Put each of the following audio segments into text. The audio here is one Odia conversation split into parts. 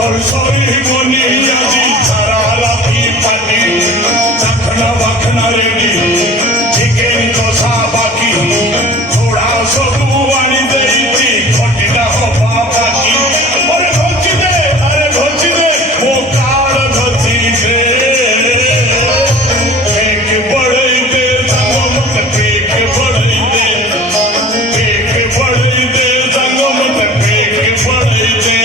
তোর সরিবনি আজি সারা রাতি পানি চাখনা বাখনা রেডি চিকেন কষা বাকি থোড়া সবু আনি ଦେଇଛି ଖଟିଟା ହବା ବାକି ଆରେ ଘୋଚି ଦେ ମୋ କାର୍ଡ ଘୋଚି ଦେ କେକ୍ ବଢେଇ ଦେ ସାଙ୍ଗ ମତେ କେକ୍ ବଢେଇ ଦେ ସାଙ୍ଗ ମତେ କେକ୍ ବଢେଇ ଦେ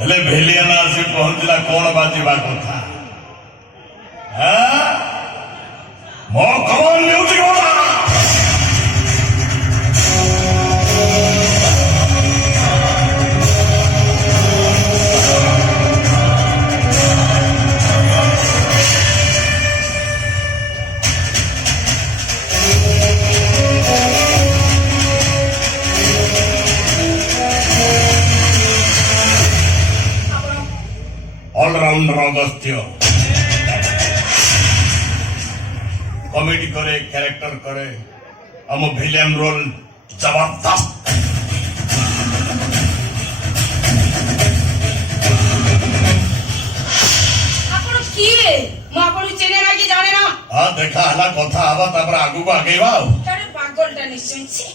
हेले भेलियाना आसी पहुंचला कौन बाजिबा कथा मो खबर म्यूजिक होला ऑलराउंडर अगस्त्य कॉमेडी करे कैरेक्टर करे हम विलेन रोल जबरदस्त आपण किए म आपण चेने ना कि जाने ना हां देखा हला कथा आबा तापर आगु को आगेबा तारे पागलटा निश्चय छी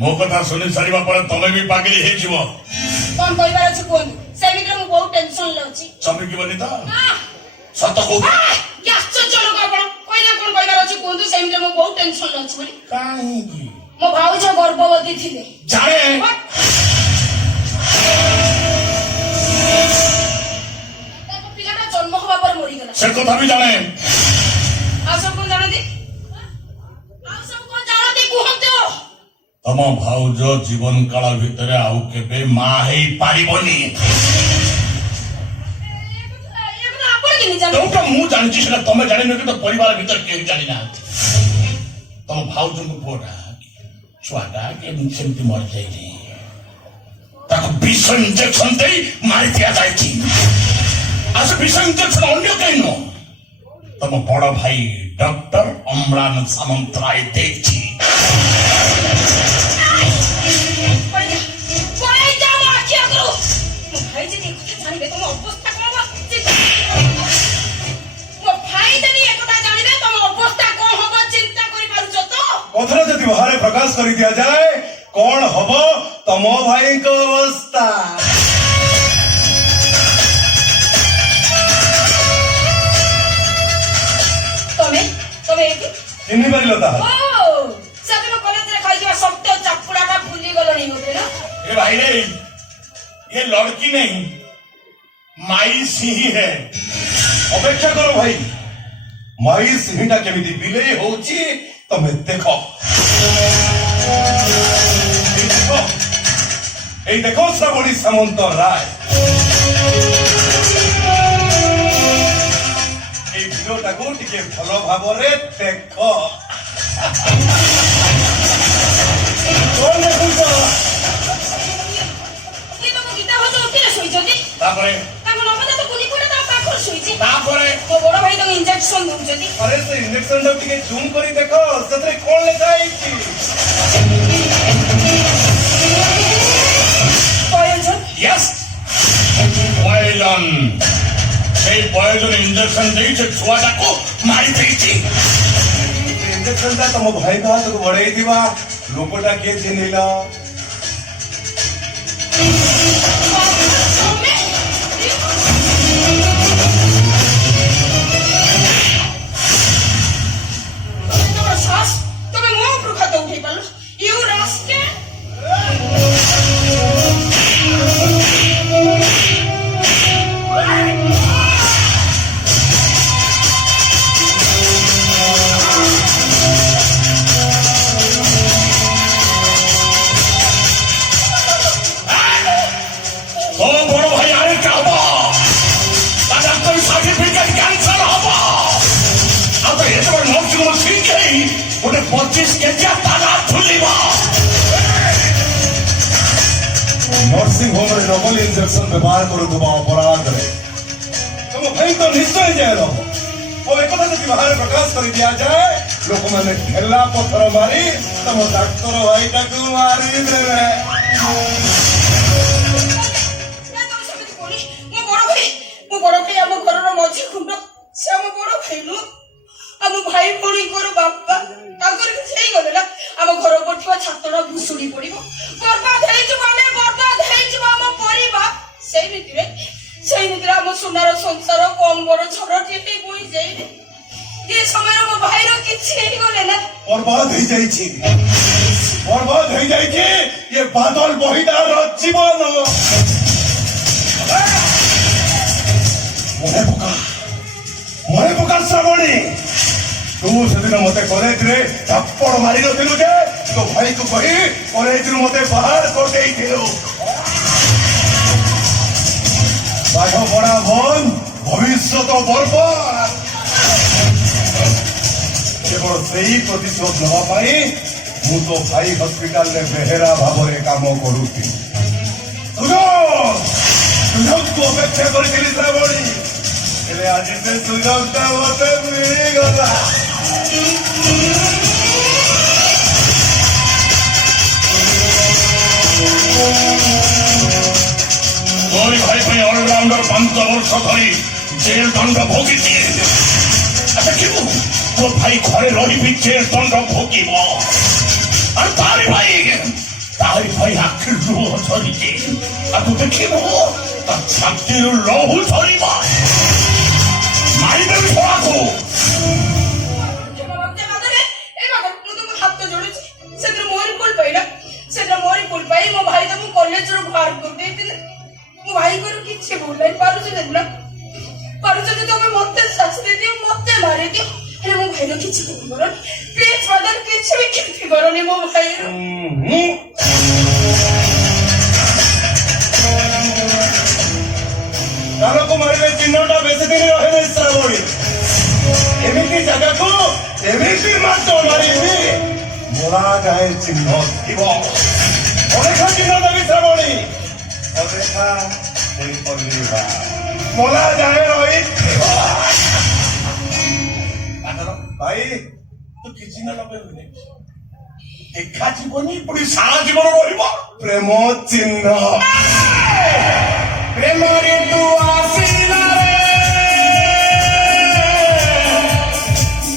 मो कथा सुनि सरीबा पर तमे भी पागली हे जिवो कोन कहबार अछि कोन सेमित्र मु बहुत टेंशन लछि चमकी बनी त सत को क्या चलो आपण कोइला कोन कहबार अछि कोन सेमित्र मु बहुत टेंशन लछि बोली काहे की मो भाउज गर्भवती थिले जाने ताको पिलाटा जन्म होबा पर मरि गेला से कथा भी जाने आ सब कोन जानती कुहतो तम भाउज जीवन काल भितर आउ केबे मा हेई पारिबनी तो मु जानछि सेटा तमे जानि न कि तो परिवार भीतर के जानि ना तम भाउज को पोडा छुआटा के सेमति मर जाई ताको विष इंजेक्शन देई मारि दिया जाई आज विष इंजेक्शन अन्य कहिनो तम बड़ भाई डॉक्टर अमरान सामंतराय देखछि कथरा जदि बाहर प्रकाश कर दिया जाए कौन हम तम भाई को अवस्था चिन्ह पार ये भाई रे ये लड़की नहीं माई सी ही है। अपेक्षा करो भाई ମାଇ ସିଂହିଟା କେମିତି ବିଲେଇ ହଉଛି ତମେ ଦେଖ। এই দেখো শ্রাবণী সামন্ত রায়। এই ভিডিওটাକୁ ଟିକେ ଭଲ ଭାବରେ ଦେଖ। କଣ ଦେଖୁଛ? ଇଏ ତ ମୋ ଗୀତା ଭାତ ଉଠିଲେ ଶୋଇଛନ୍ତି। ତାପରେ ତାଙ୍କ ନବଜାତ କୁନି ପୁଅଟା ତା ପାଖରେ ଶୋଇଛି। ତାପରେ ମୋ ବଡ ଭାଇ ତାଙ୍କୁ ଇଞ୍ଜେକ୍ସନ ଦଉଛନ୍ତି। ଆରେ ସେ ଇଞ୍ଜେକ୍ସନଟା ଟିକେ ଜୁମ୍ କରି ଦେଖ, ସେଥିରେ କଣ ଲେଖା ହେଇଛି? ପ୍ରୟୋଜନ यस ପଏଜନ। সেই ପଏଜନ ଇଞ୍ଜେକ୍ସନ ଦେଇ ସେ ଛୁଆଟାକୁ ମାରି ଦେଇଛି। ଇଞ୍ଜେକ୍ସନଟା ତମ ଭାଇଙ୍କ ହାତକୁ ବଢେଇଥିବା ଲୋକଟା କିଏ ଚିହ୍ନିଲ? ତମେ ତମର ଶ୍ୱାସ ତମେ ମୋ ଉପରୁ ଖାତ ଉଠେଇ ପାରିଲ। You rascal. ও বড় ভাই আরেকটা হবো, তা ডাক্তারি সার্টিফিকেট ক্যান্সেল হবো। আর তো এবার নরসিংহ সিংকেই ওটা 25 কেজি টাকা তুলিব। ନର୍ସିଂ ହୋମରେ ଡବଲ ଇଞ୍ଜେକ୍ସନ ବ୍ୟବହାର କରୁଥିବା ଅପରାଧରେ ତମ ଭାଇଙ୍କ ନିଶ୍ଚୟ ଜେଲ ହବ। ଆଉ ଏକଥା ଯଦି ବାହାରେ ପ୍ରକାଶ କରି ଦିଆଯାଏ, ଲୋକମାନେ ଠେଲା ପଥର ମାରି ତମ ଡାକ୍ତର ଭାଇଟାକୁ ମାରିଦେବେ। ମୋ ବଡ ଭାଇ ଆମ ଘରର ମଝି ଖୁଣ୍ଡ। ସେ ଆମ ବଡ ଭାଇ ନୁହଁ, ଆମ ଭାଇ ଭଉଣୀଙ୍କର ବାପା। ତାଙ୍କର କିଛି ହେଇଗଲେ ନା ଆମ ଘର ଉପରେ ଥିବା ଛାତଟା ଭୁଷୁଡି ପଡିବ, ବର୍ବାଦ ହେଇଯିବ। ଆମେ ବର୍ବାଦ ହେଇଯିବ ଆମ ପରିବାର। ସେଇମିତିରେ ଆମ ସୁନାର ସଂସାର କମ ବଡ ଛଡଟିଏ ବୋହି ଯାଇନି। ଏ ସମୟରେ ମୋ ଭାଇର କିଛି ହେଇଗଲେ ନା ବର୍ବାଦ ହେଇଯାଇଛି, ବର୍ବାଦ ହେଇଯାଇଛି ଇଏ ବାଦଲ ବହିଦାର ଜୀବନ। ମନେ ପକା ଶ୍ରାବଣୀ, ତୁ ସେଦିନ ମତେ କଲେଜରେ ଚାପଡ଼ ମାରି ନଥିଲୁ ଯେ ତୋ ଭାଇକୁ କହି କଲେଜରୁ ମତେ ବାହାର କରିଦେଇଥିଲୁ। ପାଠ ପଢା ବନ୍ଦ, ଭବିଷ୍ୟତ ବର୍ବାଦ। କେବଳ ସେଇ ପ୍ରତିଶୋଧ ନେବା ପାଇଁ ମୁଁ ତୋ ଭାଇ ହସ୍ପିଟାଲରେ ବେହେରା ଭାବରେ କାମ କରୁଥିଲି। ସୁଯୋଗକୁ ଅପେକ୍ଷା କରିଥିଲି ଶ୍ରାବଣୀ, ହେଲେ ଆଜି ସେ ସୁଯୋଗଟା ମତେ ମିଳିଗଲା। ওই ভাই ভাই অলরাউন্ডার 5 বর্ষ ধরে জেল দণ্ড ভোগিছে। আচ্ছা কি তোর ভাই ঘরে রহিবি জেল দণ্ড ভোগিব, আর তারি ভাই আখির লুহ ঝরিছে। আর তু দেখিব তার ছাতির লহু ঝরিব। মারিদেবি ছড়াকু। ହାତ ଯୋଡୁଛି। ସେଥିରେ ମୋରି ଭୁଲ ପାଇଲା, ସେଥିରେ ମୋରି ଭୁଲ ପାଇ ମୋ ଭାଇ ତାକୁ କଲେଜରୁ ବାହାର କରିଦେଇଥିଲେ। ମୋ ଭାଇଙ୍କର କିଛି ଭୁଲ ନାହିଁ। ପାରୁଛନ୍ତି ତମେ ମତେ ଶାସ୍ତି ଦିଅ, ମତେ ମାରିଦିଅ, ହେଲେ ମୋ ଭାଇର କିଛି କ୍ଷତି କରନି। ପ୍ଲିଜ ମାଦାର, କିଛି ବି କ୍ଷତି କରନି ମୋ ଭାଇର। କାହାକୁ ମାରିବେ ଚିହ୍ନଟା ବେଶୀ ଦିନ ରହେନି ଶ୍ରାବଣୀ। ଏମିତି ଜାଗାକୁ ଏମିତି ମାଛ ମାରିବି ମରା ଯାଏ ଚିହ୍ନ ଥିବ। ଅନେକ ଚିହ୍ନ ଦେବି ଶ୍ରାବଣୀ, ଅନେକା ମରା ଯାଏ ରହିଥିବ। ଭାଇ ତୁ କିଛି ନା ଲଗେଇବୁନି, ଦେଖା ଯିବନି ପୁଣି ସାରା ଜୀବନ ରହିବ। ପ୍ରେମ ଚିହ୍ନ। ପ୍ରେମରେ ତୁ ଆସିଲା ରେ,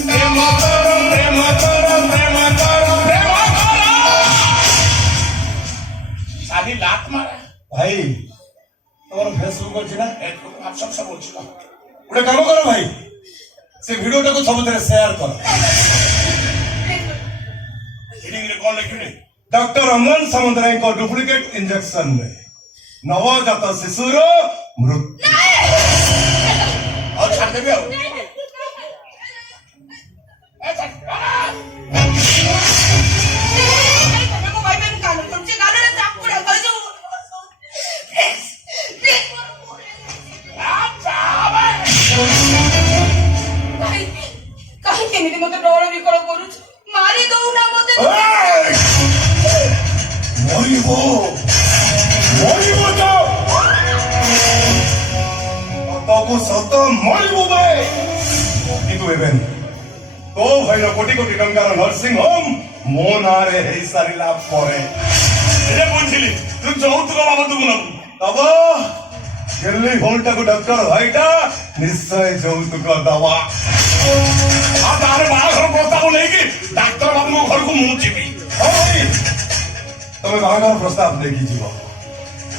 ପ୍ରେମ କର ପ୍ରେମ କର ପ୍ରେମ କର ପ୍ରେମ କର। ସାରି ଲାତ ମାରା। ଭାଇ ତମର ଫେସବୁକ୍ ଅଛି ନା? ସବୁ ଅଛି। ଗୋଟେ କାମ କର ଭାଇ, ସେ ଭିଡିଓଟାକୁ ସବୁଥିରେ ସେୟାର କର। କଣ ଲେଖିଲେ? ଡକ୍ଟର ଅମନ ସାମନ୍ତରାୟଙ୍କ ଡୁପ୍ଲିକେଟ ଇଞ୍ଜେକ୍ସନରେ ନବଜାତ ଶିଶୁର ମୃତ୍ୟୁ। ଆଉ ଛାଡ଼ିଦେବି ଆଉ କେମିତି ମତେ ଡର ବିକଳ କରୁଛୁ ମାରି ଦଉନା ମତେ ମରିବ ମରିବ ତ ସତକୁ ସତ ମରିବ ବେ କିନ୍ତୁ ଏବେ ତୋ ଭାଇର କୋଟି କୋଟି ଟଙ୍କାର ନର୍ସିଂ ହୋମ ମୋ ନାଁରେ ହେଇସାରିଲା ପରେ ଏ ବୁଝିଲି ତୁ ଯୌତୁକ ବାବଦକୁ ନବୁ ତବ ଦିଲ୍ଲୀ ଭଉଣୀଟାକୁ ଡକ୍ଟର ଭାଇଟା ନିଶ୍ଚୟ ଯୌତୁକ ଦବା ଆଉ ତାର ବାହାଘର ପ୍ରସ୍ତାବ ନେଇକି ଡାକ୍ତର ବାବୁଙ୍କ ଘରକୁ ମୁଁ ଯିବି ତମେ ବାହାଘର ପ୍ରସ୍ତାବ ନେଇକି ଯିବ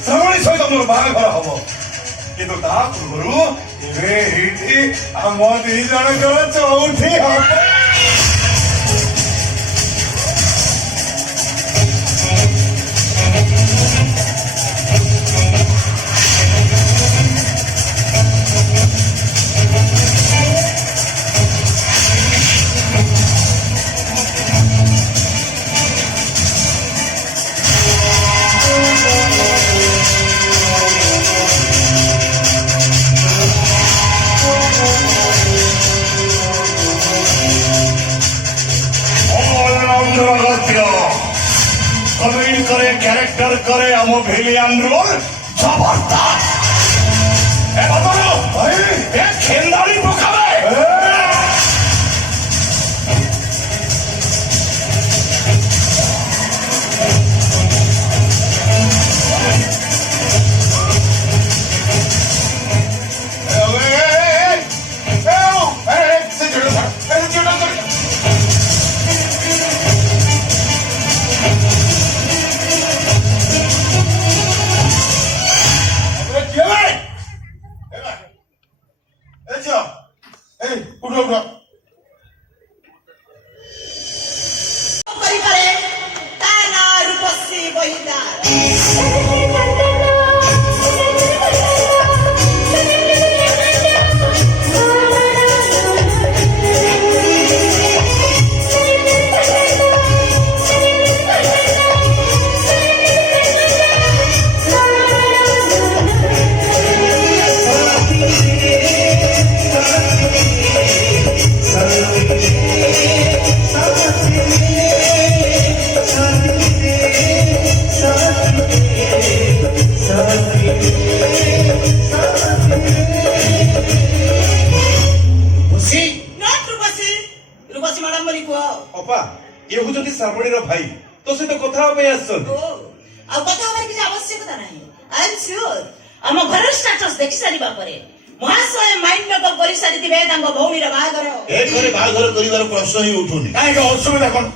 ଶ୍ରମଣୀ ସହିତ ମୋର ବାହାଘର ହବ କିନ୍ତୁ ତା ପୂର୍ବରୁ ଏବେ ଏଇଠି ଆମ ଦି ଜଣଙ୍କର ଚଉଠି ହବ कमेंट करे कैरेक्टर करे हम विलियन रोल जबरदस्त ए बताओ भाई ए खेलदारी पकावे ये हूँ श्रावणी भाई तो सहित कथा आवश्यकता नहीं आई एम श्योर आम घर स्टेटस देखि सारिबा परे महाशय माइंड मेकअप करि सारिथिबे तांको भौणीर बाहागर ए घरे बाहागर करिवार प्रश्न ही उठुनी काहे असुविधा कोन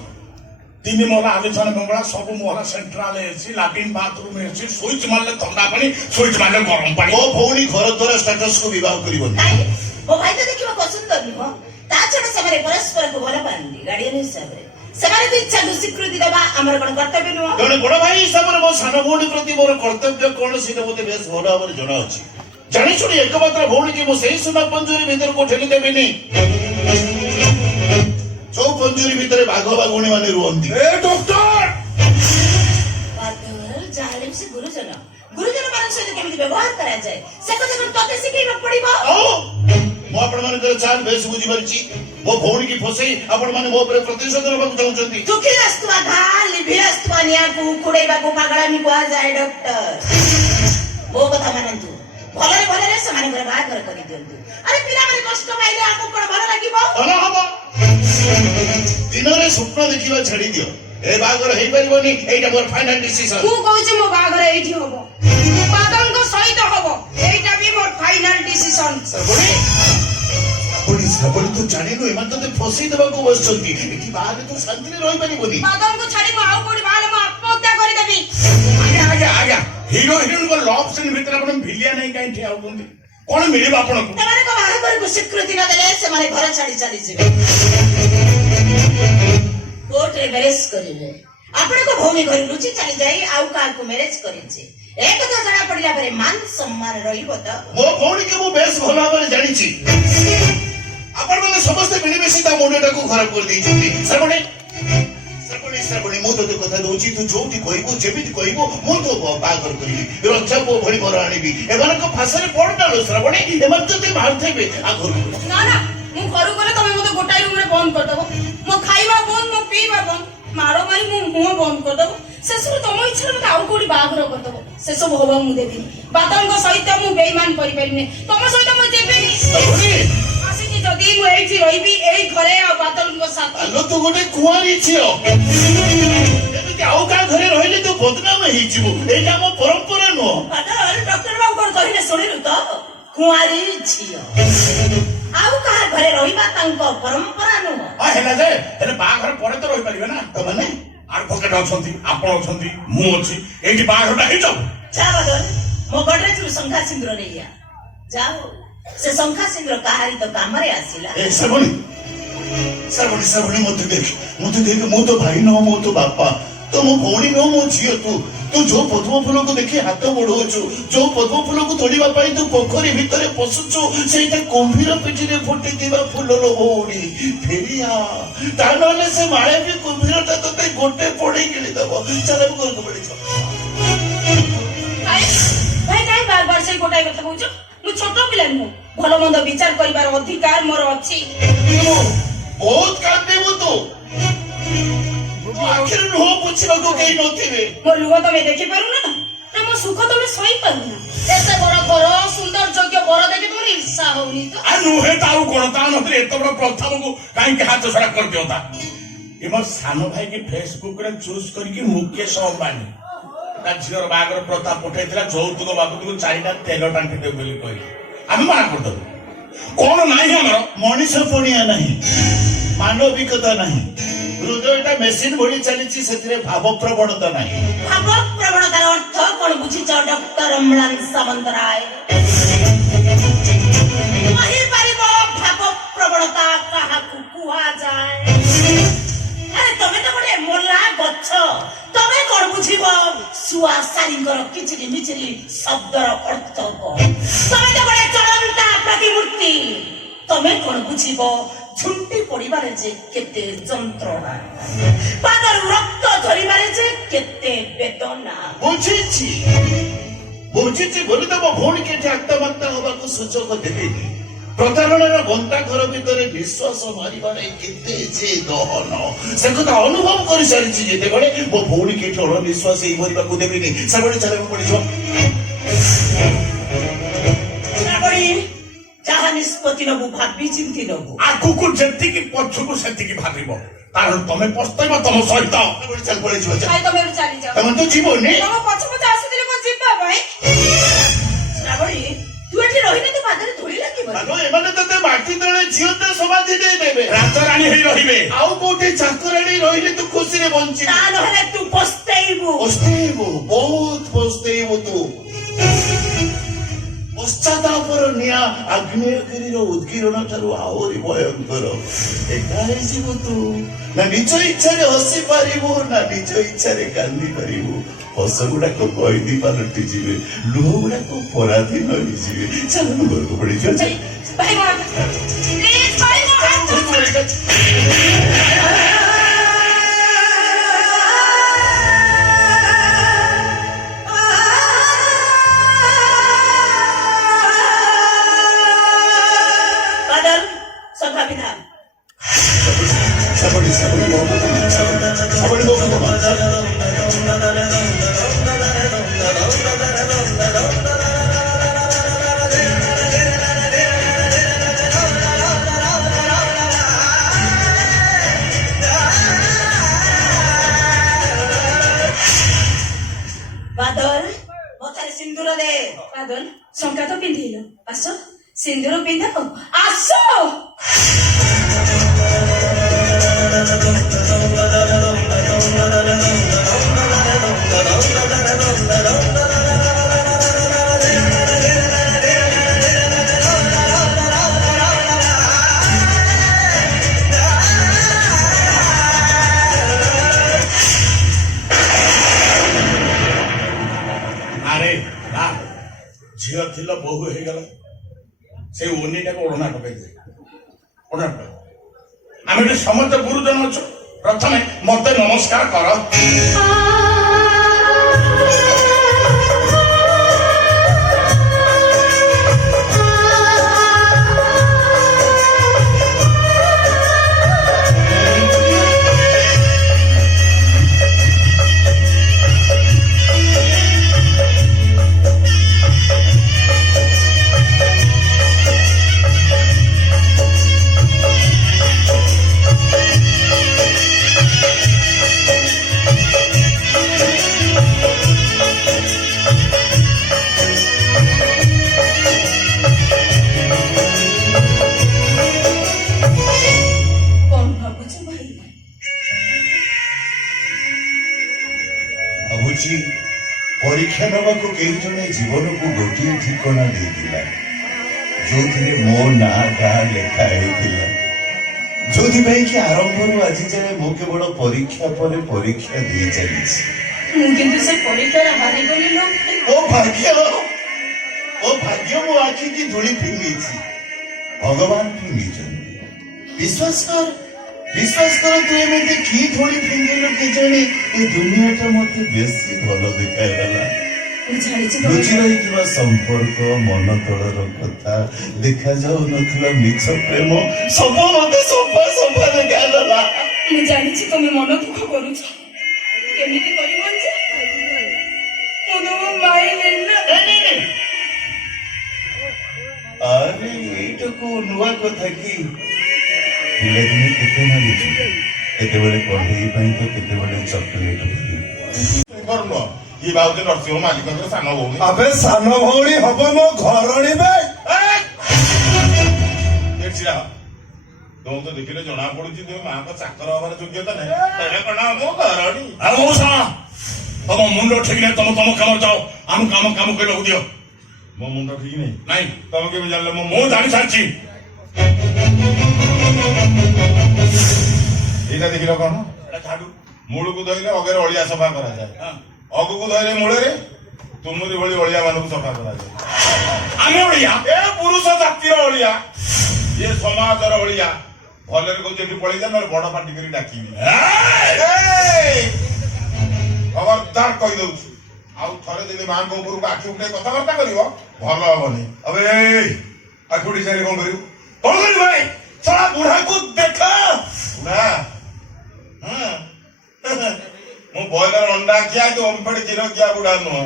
तीन मोहला आलोचना मंगला सब Mohla central AC latrine bathroom AC switch मारले ठंडा पानी स्विच मारले गरम पानी ओ भौणी घर द्वारा स्टेटस को विवाह करिवनी नाही ओ भाई तो देखिबा पसंद करनिबो ता छडा समारे परस्पर को भला पानी गार्डियन हिसाब रे समारे तो इच्छा स्वीकृति देबा हमर कोन कर्तव्य नुह जने बड़ भाई हिसाब रे मो सान भौणी प्रति मोर कर्तव्य कोन सिने मते बेस भल भाबरे जणा अछि जानि छुडी एकमात्र भौणी की मो सेही सुना पंजरी भीतर को ठेली देबिनी चौ पंजरी भीतर बाघ बाघुणी माने रुहंती ए डॉक्टर पातल जालिम से गुरुजन मान सहित केमिति व्यवहार करा जाय से को जन तते सिखैबा पड़िबो ओ मो आपण माने कर चाल बेस बुझी परची मो भौणी की फसई आपण माने मो पर प्रतिशोध लेबाक चाहुचंती दुखी अस्तवा घाल लिभि अस्तवा निया को कुडेबा को पागळामी को जाय डॉक्टर वो कथा मानंतु भले से माने घर बाहर करि दियंतु अरे पिला माने कष्ट पाइले आपको कोन भल लागिबो भल हबो दिनरे स्वप्न देखिबा छडी दियो ए बागर हेई परिबोनी एटा मोर फाइनल डिसिजन तू कहछि मो बागर एठी होबो पादंग सहित होबो एटा भी मोर फाइनल डिसिजन श्रावणी तू जानिनु एमान तते फसई देबाको बसचंती एठी बाहर तू शांति रे रहि परिबोनी पादंग छाडी मो आउ कोडी बाले मो आत्महत्या करि देबी आज्ञा हीरो हिरोइन को लव सीन भीतर अपन भिलिया नहीं काई ठिया होबंती कोन मिलिबा आपन को तमारे को बाहागर को स्वीकृति न देले से माने घर छाडी चली जेबे कोर्ट रे मैरेज करिले आपण को भूमि घर लुचि चली जाई आउ का को मैरेज करिছে एक तो जणा पडिला परे मान सम्मान रहिबो त मो भौणी के मो बेस भला भाबरे जानि छी आपण माने समस्त मिलिमिशि ता मोडटा को खराब कर देई छथि श्रावणी मो तो कथा दोची तू जोटी कहबो जेबिति कहबो मो तो बागर करिबी रक्षा को भଳି घर आनिबी एमान को फासरे पडडालो श्रावणी एमान तो ते मारथेबे आ घर ना ना मु घरु गले तमे मते गोटाई रूम रे बंद कर ମାର ମାରି ମୋ ମୁହଁ ବନ୍ଦ କରିଦବ ଶେଷରେ ତମ ଇଚ୍ଛାରେ ମତେ ଆଉ କୋଉଠି ବାହାଘର କରିଦବ ସେସବୁ ହବ ମୁଁ ଦେବିନି ବାଦଲଙ୍କ ସହିତ ମୁଁ ବେଇମାନ କରିପାରିବିନି ତମ ସହିତ ମୁଁ ଦେବିନି ଆସିକି ଯଦି ମୁଁ ଏଇଠି ରହିବି ଏଇ ଘରେ ଆଉ ବାଦଲଙ୍କ ସାଥେ ଆଲୋ ତୁ ଗୋଟେ କୁଆଁରୀ ଝିଅ ଏମିତି ଆଉ କାହା ଘରେ ରହିଲେ ତୁ ବଦନାମ ହେଇଯିବୁ ଏଇଟା ଆମ ପରମ୍ପରା ନୁହଁ ବାଦଲ ଡକ୍ଟର ବାବୁ କଣ କହିଲେ ଶୁଣିଲୁ ତ କୁଆଁରୀ ଝିଅ ଆଉ କାହା ଘରେ ରହିବା ତାଙ୍କ ପରମ୍ପରା ନୁହଁ ହେଲା ଯେ ହେଲେ ବାହାଘର ପରେ ତ ରହିପାରିବେ ନା ତମାନେ ଆଡଭୋକେଟ ଅଛନ୍ତି ଆପଣ ଅଛନ୍ତି ମୁଁ ଅଛି ଏଇଠି ବାହାଘରଟା ହେଇଯାଉ ଯା ବାଦଲ ମୋ ଗଡରେଜରୁ ଶଙ୍ଖା ସିନ୍ଦୁର ନେଇଆ ଯାଅ ସେ ଶଙ୍ଖା ସିନ୍ଦୁର କାହାରି ତ କାମରେ ଆସିଲା ଏ ଶ୍ରାବଣୀ ଶ୍ରାବଣୀ ମତେ ଦେଖ ମୁଁ ତ ଭାଇ ନୁହଁ ମୁଁ ତ ବାପା ତ ମୋ ଭଉଣୀ ନୁହଁ ମୋ ଝିଅ ତୁ ଯୋଉ ପଦ୍ମ ଫୁଲକୁ ଦେଖି ହାତ ବଢଉଛୁ ଯୋଉ ପଦ୍ମ ଫୁଲକୁ ତୋଳିବା ପାଇଁ ତୁ ପୋଖରୀ ଭିତରେ ପଶୁଛୁ ସେଇଟା କୁମ୍ଭୀର ପିଠିରେ ଫୁଟିଥିବା ଫୁଲ ଲୋ ଭଉଣୀ ଫେରିଆ ତା ନହେଲେ ସେ ମାୟାବୀ କୁମ୍ଭୀରଟା ତତେ ଗୋଟେ ପଡେଇ କିଣିଦବ ଚାଲ ଘରକୁ ପଡିଛ ଭାଇ କାହିଁ ବାର ବାର ସେଇ ଗୋଟାଏ କଥା କହୁଛ ମୁଁ ଛୋଟ ପିଲା ନୁହଁ ଭଲ ମନ୍ଦ ବିଚାର କରିବାର ଅଧିକାର ମୋର ଅଛି ବହୁତ କାନ୍ଦିବୁ ତୁ ଆଖିରେ ଲୁହ ପୋଛିବାକୁ କେହି ନଥିବେ ମୋ ଲୁହ ତମେ ଦେଖିପାରୁନା ନା ମୋ ସୁଖ ତମେ ସହିପାରୁନା ଏତେ ବଡ ଘର ସୁନ୍ଦର ଯୋଗ୍ୟ ବର ଦେଖି ତମର ଇର୍ଷା ହଉନି ତ ନୁହେଁ ତ ଆଉ କଣ ତା ନଥିଲେ ଏତେ ବଡ ପ୍ରସ୍ତାବକୁ କାହିଁକି ହାତ ଛଡା କରିଦିଅନ୍ତା ଏ ମୋ ସାନ ଭାଇକି ଫେସବୁକରେ ଚୁଜ କରିକି ମୁକେଶ ଅମ୍ବାନୀ ତା ଝିଅର ବାହାଘର ପ୍ରସ୍ତାବ ପଠେଇଥିଲା ଯୌତୁକ ବାବଦକୁ 4ଟା ତେଲ ଟାଙ୍କି ଦେବ ବୋଲି କହି ଆମେ ମନା କରିଦେବୁ କଣ ନାହିଁ ଆମର ମଣିଷ ପଣିଆ ନାହିଁ ମାନବିକତା ନାହିଁ ହୃଦୟଟା ମେସିନ ଭଳି ଚାଲିଛି ସେଥିରେ ଭାବ ପ୍ରବଣତା ନାହିଁ ଭାବ ପ୍ରବଣତାର ଅର୍ଥ କଣ ବୁଝିଛ ଡକ୍ଟର ଅମ୍ଳାନ ସାମନ୍ତରାୟ କହିପାରିବ ଭାବ ପ୍ରବଣତା କାହାକୁ କୁହାଯାଏ ଆରେ ତମେ ତ ଗୋଟେ ମୋଲା ଗଛ ତମେ କଣ ବୁଝିବ ଶୁଆ ଶାରୀଙ୍କର କିଚିରି ମିଚିରି ଶବ୍ଦର ଅର୍ଥ କଣ ତମେ ତ ଗୋଟେ ଚଳନ୍ତା ପ୍ରତିମୂର୍ତ୍ତି ତମେ କଣ ବୁଝିବ ଝୁଣ୍ଟି ପଡିବାରେ ଯେ କେତେ ଯନ୍ତ୍ରଣା ପାଦରୁ ରକ୍ତ ଝରିବାରେ ଯେ କେତେ ବେଦନା ବୁଝିଛି ବୋଲି ତମ ଭଉଣୀ କେଠି ଆକ୍ତମାକ୍ତ ହବାକୁ ସୁଯୋଗ ଦେବେନି ପ୍ରତାରଣାର ଗନ୍ତା ଘର ଭିତରେ ନିଶ୍ୱାସ ମାରିବାରେ କେତେ ଯେ ଦହନ ସେ କଥା ଅନୁଭବ କରିସାରିଛି ଯେତେବେଳେ ମୋ ଭଉଣୀ କେଠି ଅଣନିଶ୍ୱାସ ହେଇ ମରିବାକୁ ଦେବିନି ସେଭଳି ଚାଲିବାକୁ ପଡିଯିବ ଯାହା ନିଷ୍ପତ୍ତି ନବୁ ଭାବି ଚିନ୍ତି ନବୁ ଆଗକୁ ଯେତିକି ପଛକୁ ସେତିକି ଭାବିବ କାରଣ ତମେ ପସ୍ତେଇବ ତମ ସହିତ ପଳେଇଯିବ ଭାଇ ତମେ ଏବେ ଚାଲିଯାଅ ତମେ ତ ଯିବନି ତମ ପଛ ପଛ ଆସିଥିଲେ କଣ ଯିବା ପାଇଁ ଶ୍ରାବଣୀ ତୁ ଏଠି ରହିଲେ ତ ପାଦରେ ଧୂଳି ଲାଗିବ ଏମାନେ ତତେ ମାଟି ତଳେ ଝିଅଟେ ସମାଧି ଦେଇଦେବେ ରାଜରାଣୀ ହେଇ ରହିବେ ଆଉ କୋଉଠି ଚାକରାଣୀ ରହିଲେ ତୁ ଖୁସିରେ ବଞ୍ଚିବୁ ତା ନହେଲେ ତୁ ପସ୍ତେଇବୁ ବହୁତ ପସ୍ତେଇବୁ ତୁ ପଶ୍ଚାତାପର ନିଆଁ ଆଗ୍ନେୟଗିରିର ଉଦ୍ଗୀରଣ ଠାରୁ ଆହୁରି ଭୟଙ୍କର ଏକା ହେଇଯିବୁ ତୁ ନା ନିଜ ଇଚ୍ଛାରେ ହସି ପାରିବୁ ନା ନିଜ ଇଚ୍ଛାରେ କାନ୍ଦି ପାରିବୁ ହସ ଗୁଡାକ କଏଦୀ ପାଲଟି ଯିବେ ଲୁହ ଗୁଡାକ ପରାଧୀନ ହେଇଯିବେ ଚାଲ ଘରକୁ ପଡିଯିବ ଭାଇ ମୋ ହାତ ପ୍ଲିଜ ଭାଇ ମୋ ହାତ ବାଦଲ ମଥାରେ ସିନ୍ଦୁର ଦେ ବାଦଲ ଶଙ୍ଖା ତ ପିନ୍ଧିଲ ଆସ ସିନ୍ଦୁର ପିନ୍ଧାଅ ଆସ ଆରେ ନା ଝିଅ ଥିଲ ବୋହୁ ହେଇଗଲା ସେ ଓନିଟାକୁ ଓଢଣା ପକେଇଦେ ଓଢଣା ପକେଇ ଆମେ ଏଠି ସମସ୍ତେ ଗୁରୁଜନ ଅଛୁ ପ୍ରଥମେ ମତେ ନମସ୍କାର କର ନେବାକୁ କେହି ଜଣେ ଜୀବନକୁ ଗୋଟିଏ ଠିକଣା ଦେଇଥିଲା, ଯୋଉଥିରେ ମୋ ନାଁ ଗାଁ ଲେଖା ହେଇଥିଲା। ଯୋଉଥିପାଇଁ କି ଆରମ୍ଭରୁ ଆଜି ଯାଏ ମୁଁ କେବଳ ପରୀକ୍ଷା ପରେ ପରୀକ୍ଷା ଦେଇ ଚାଲିଛି। ମୁଁ କିନ୍ତୁ ସେ ପରୀକ୍ଷାରେ ହାରିଗଲି ଲୋ। ଓ ଭାଗ୍ୟ ମୋ ଆଖିକି ଧୂଳି ଫିଙ୍ଗିଛି, ଭଗବାନ ଫିଙ୍ଗିଛନ୍ତି। ବିଶ୍ୱାସ କର ତୁ ଏମିତି କି ଧୂଳି ଫିଙ୍ଗିଲୁ କେଜାଣି ଏ ଦୁନିଆଟା ମତେ ବେଶୀ ଭଲ ଦେଖାଗଲା। ମୁଁ ଜାଣିଛି ଲୁଚି ରହିଥିବା ସମ୍ପର୍କ, ମନ ତଳର କଥା, ଦେଖାଯାଉନଥିବା ମିଛ ପ୍ରେମ ସବୁ ମତେ ସଫା ଦେଖାଗଲା। ମୁଁ ଜାଣିଛି ତମେ ମନ ଦୁଃଖ କରୁଛ। କେମିତି କରିବ ଯେ? ମୁଁ ତମ ମାଇ ନା। ଆରେ ଏଇଟାକୁ ନୂଆ କଥା କି? ପିଲାଦିନେ କେତେ ମାରିଛୁ, କେତେବେଳେ କଣ୍ଢେଇ ପାଇଁ ତ କେତେବେଳେ ଚକୋଲେଟ କରୁନ ଇଏ ଭାବୁଛି ନରସିଂହ ମାଲିକଙ୍କର ସାନ ଭଉଣୀ। ଆବେ ସାନ ଭଉଣୀ ହବ ମୋ ଘରଣୀ ବେ। ତୁ ତ ଦେଖିଲେ ଜଣା ପଡୁଛି ତୁମେ ମାଙ୍କ ଚାକର ହବାର ଯୋଗ୍ୟତା ନାହିଁ। କଣ ମୋ ଘରଣୀ? ଆଉ ମଉସା ତମ ମୁଣ୍ଡ ଠିକ ନାହିଁ, ତମ କାମ ଯାଅ, ଆମ କାମ କରିବାକୁ ଦିଅ। ମୋ ମୁଣ୍ଡ ଠିକ ନାହିଁ? ନାଇଁ। ତମେ କେମିତି ଜାଣିଲ? ମୁଁ ଜାଣି ସାରିଛି। ଏଇଟା ଦେଖିଲ କଣ? ଝାଡୁ। ମୂଳକୁ ଧରିଲେ ଅଗରେ ଅଳିଆ ସଫା କରାଯାଏ, ଅଗକୁ ଧରିଲେ ମୂଳରେ ତୁମରି ଭଳି ଅଳିଆ ମାନଙ୍କୁ ସଫା କରାଯାଏ। ଆମେ ଅଳିଆ? ଏ ପୁରୁଷ ଜାତିର ଅଳିଆ, ଏ ସମାଜର ଅଳିଆ। ଭଲରେ କହୁଛି ଏଠି ପଳେଇ ଯା, ନହେଲେ ବଡ ପାଟି କରି ଡାକିବି। ଖବରଦାର କହିଦଉଛି, ଆଉ ଥରେ ଯଦି ମାଙ୍କ ଉପରକୁ ଆଖି ଉଠାଇ କଥାବାର୍ତ୍ତା କରିବ ଭଲ ହବନି। ଆବେ ଆଖି ଉଠି ସାରି କଣ କରିବୁ? କଣ କରିବୁ ଭାଇ? ଶଳା ବୁଢାକୁ ଦେଖ। ବୁଢା ମୁଁ ବଏଲର ଅଣ୍ଡା ଖିଆ କି ଓମଫେଡ କ୍ଷୀର ଖିଆ ବୁଢା ନୁହଁ।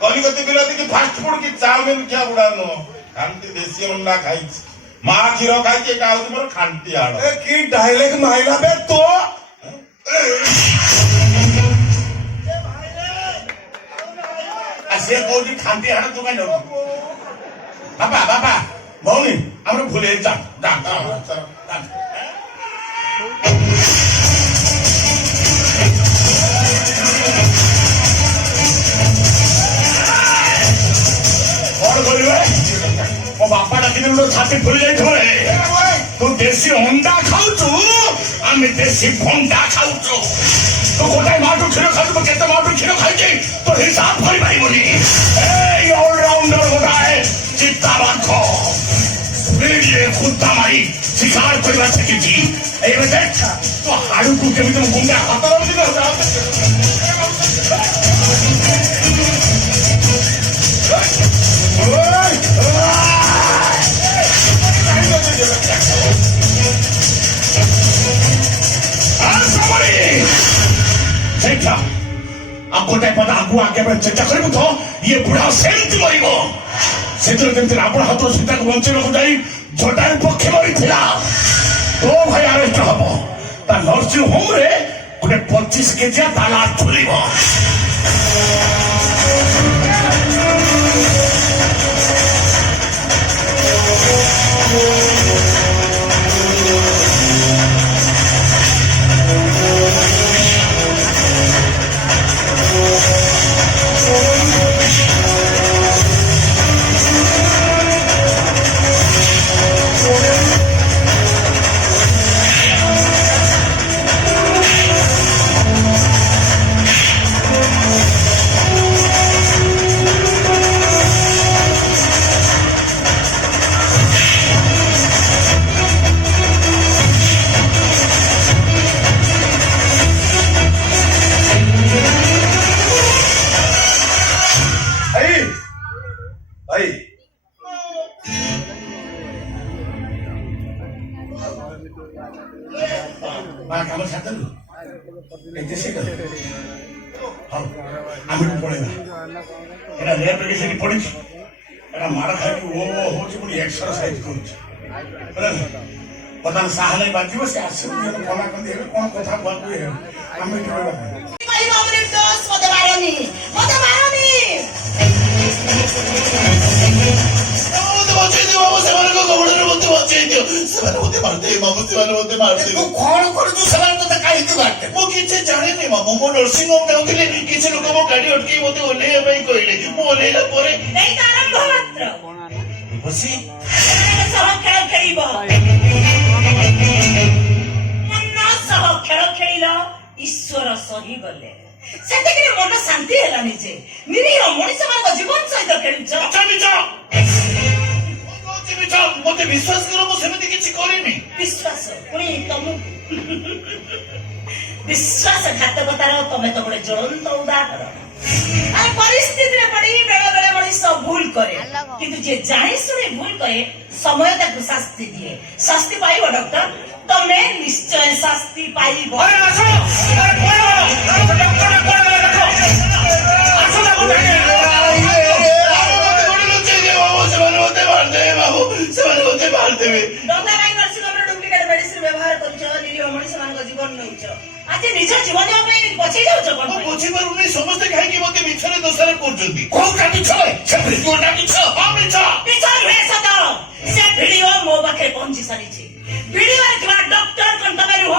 କଲିକତି ବିଲାତି କି ଫାଷ୍ଟ ଫୁଡ କି ଚାଉମିନ ଖିଆ ବୁଢା ନୁହଁ। ଖାଣ୍ଟି ଦେଶୀ ଅଣ୍ଡା ଖାଇଛି, ମା କ୍ଷୀର ଖାଇଛି। ଏଟା ହଉଛି ମୋର ଖାଣ୍ଟି ଆଳ। କି ଡାଇଲେକ୍ଟ ମାଇଲା ବେ ତୋ। ସିଏ କହୁଛି ଖାଣ୍ଟି ହାଡ଼ ତୁ କାଇଁ ଯାଉଛୁ? ବାପା ଭଉଣୀ ଆମର ଭୁଲ ହେଇ ଯା। କଣ କରିବେ? ମୋ ବାପା ଡାକିଲେ ଗୋଟେ ଛାତି ଫୁଲି ଯାଇଥିବ। ତୁ ଦେଶୀ ଅଣ୍ଡା ଖାଉଛୁ, ଆମେ ଦେଶୀ ଭଣ୍ଡା ଖାଉଛୁ। ତୁ ଗୋଟାଏ ମାଠୁ କ୍ଷୀର ଖାଉଛୁ, କେତେ ମାଠୁ କ୍ଷୀର ଖାଇଛି ତ ହିସାବ କରିପାରିବୁନି। ଏଇ ଅଲରାଉଣ୍ଡର ଗୋଟାଏ ଚିତାବାଘ, ସ୍ପିଡରେ କୁଦା ମାରି ଶିକାର କରିବା ଶିଖିଛି। ଏବେ ଦେଖ ତୋ ହାଡୁକୁ କେମିତି ମୁଁ ଗୁଣ୍ଡା ହାତ गोटे पद आगु आगे चेष्टा करू तो ये बुढ़ा सेमती मर से रावण हाथ सीता को बचाइक जाई जटायु पक्षी मरी तो भाई आरेस्ट हम नर्सिंग होम रे गोटे 25 केजिया ताला झुलिब। बर्तमान साहले बाजी से आसो कला कर कौन कथा कहू आम कौन कर କାହିଁକି ମାରିଦେବେ? ମୁଁ କିଛି ଜାଣିନି ମାମୁଁ। ମୁଁ ନର୍ସିଂ ହୋମ ଯାଉଥିଲି, କିଛି ଲୋକ ମୋ ଗାଡି ଅଟକେଇ ମତେ ଓହ୍ଲେଇବା ପାଇଁ କହିଲେ। ମୁଁ ଓହ୍ଲେଇଲା ପରେ ଏଇ ତ ଆରମ୍ଭ ମାତ୍ର। ବସି ସେମାନଙ୍କ ସହ ଖେଳ ଖେଳିବ। ମନ ସହ ଖେଳ ଖେଳିଲ, ଈଶ୍ୱର ସହିଗଲେ। ସେତିକିରେ ମନ ଶାନ୍ତି ହେଲାନି ଯେ ନିରୀହ ମଣିଷ ମାନଙ୍କ ଜୀବନ ସହିତ ଖେଳୁଛ। ମତେ ବିଶ୍ୱାସ କର, ମୁଁ ସେମିତି କିଛି କରିନି। ବିଶ୍ୱାସ ପୁଣି ତମକୁ ବିଶ୍ୱାସଘାତକତାର ତମେ ତ ଗୋଟେ ଜ୍ୱଳନ୍ତ ଉଦାହରଣ। ଆଉ ପରିସ୍ଥିତିରେ ପଡି ବେଳେ ବେଳେ ମଣିଷ ଭୁଲ କରେ, କିନ୍ତୁ ଯିଏ ଜାଣି ଶୁଣି ଭୁଲ କରେ ସମୟ ତାକୁ ଶାସ୍ତି ଦିଏ। ଶାସ୍ତି ପାଇବ ଡକ୍ଟର, ତମେ ନିଶ୍ଚୟ ଶାସ୍ତି ପାଇବ। ସେମାନେ ମତେ ମାରିଦେବେ। ଡଙ୍ଗା ପାଇଁ ନର୍ସିଂହୋମରେ ଡୁପ୍ଲିକେଟ ମେଡିସିନ ବ୍ୟବହାର କରୁଛ, ନିରୀହ ମଣିଷ ମାନଙ୍କ ଜୀବନ ନେଉଛ। ଆଜି ନିଜ ଜୀବନ ପାଇଁ ବଞ୍ଚେଇ ଯାଉଛ କଣ ମୁଁ ପାଇଁ? ବୁଝିପାରୁନି ସମସ୍ତେ କାହିଁକି ମତେ ମିଛରେ ଦୋଷାରୋପ କରୁଛନ୍ତି। କୋଉଟା ମିଛ? ସେ ଭିଡିଓଟା ମିଛ। ହଁ ମିଛ। ମିଛ ନୁହେଁ ସତ। ସେ ଭିଡିଓ ମୋ ପାଖରେ ପହଞ୍ଚି ସାରିଛି। ଭିଡିଓରେ ଥିବା ଡକ୍ଟର କଣ ତମେ ରୁହ?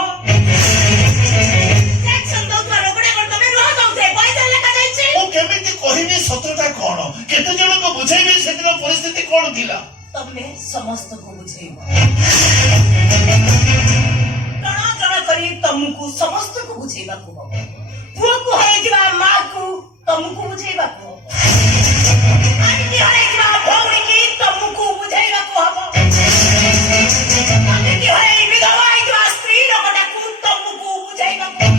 ଇଞ୍ଜେକ୍ସନ ଦଉଥିବା ରୋଗୀଟା କଣ ତମେ ରୁହ? ଦଉଥିବେ ପଇସା ଲେଖାଯାଇଛି। ମୁଁ କେମିତି କହିବି ସତଟା କଣ? କେତେ ଜଣଙ୍କୁ ବୁଝେଇବି ସେଦିନ ପରିସ୍ଥିତି କଣ ଥିଲା? ତମେ ସମସ୍ତଙ୍କୁ ବୁଝେଇବ। ଜଣ ଜଣ କରି ତମକୁ ସମସ୍ତଙ୍କୁ ବୁଝେଇବାକୁ ହବ। ପୁଅକୁ ହରାଇଥିବା ମାକୁ ତମକୁ ବୁଝେଇବାକୁ ହବ। ଆଣ୍ଟି ହରାଇଥିବା ଭଉଣୀକି ତମକୁ ବୁଝେଇବାକୁ ହବ। ଆଣ୍ଟି ହରାଇ ବିଧବା ହେଇଥିବା ସ୍ତ୍ରୀ ଲୋକଟାକୁ ତମକୁ ବୁଝେଇବାକୁ ହବ।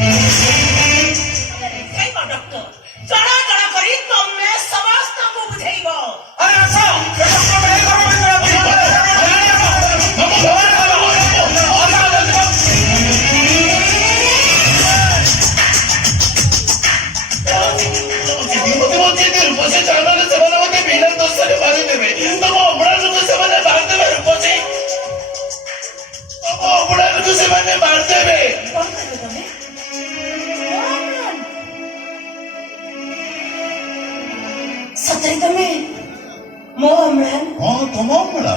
ବୁଝେଇବ ଡକ୍ଟର। ଜଣ ଜଣ କରି ତମେ ସମସ୍ତଙ୍କୁ ବୁଝେଇବ। ଆରେ ଆସ ସେମାନେ ମତେ ବିନା ଦୋଷରେ ମାରିଦେବେ। ତମ ଅମଳାକୁ ସେମାନେ ମାରିଦେବେ। ରୂପସୀ, ତମ ଅମଳାକୁ ସେମାନେ ମାରିଦେବେ। କଣ କରିବ ତମେ? ସତରେ ତମେ ମୋ ଅମ୍ଳାନ? ହଁ ତମ ଅମଳା,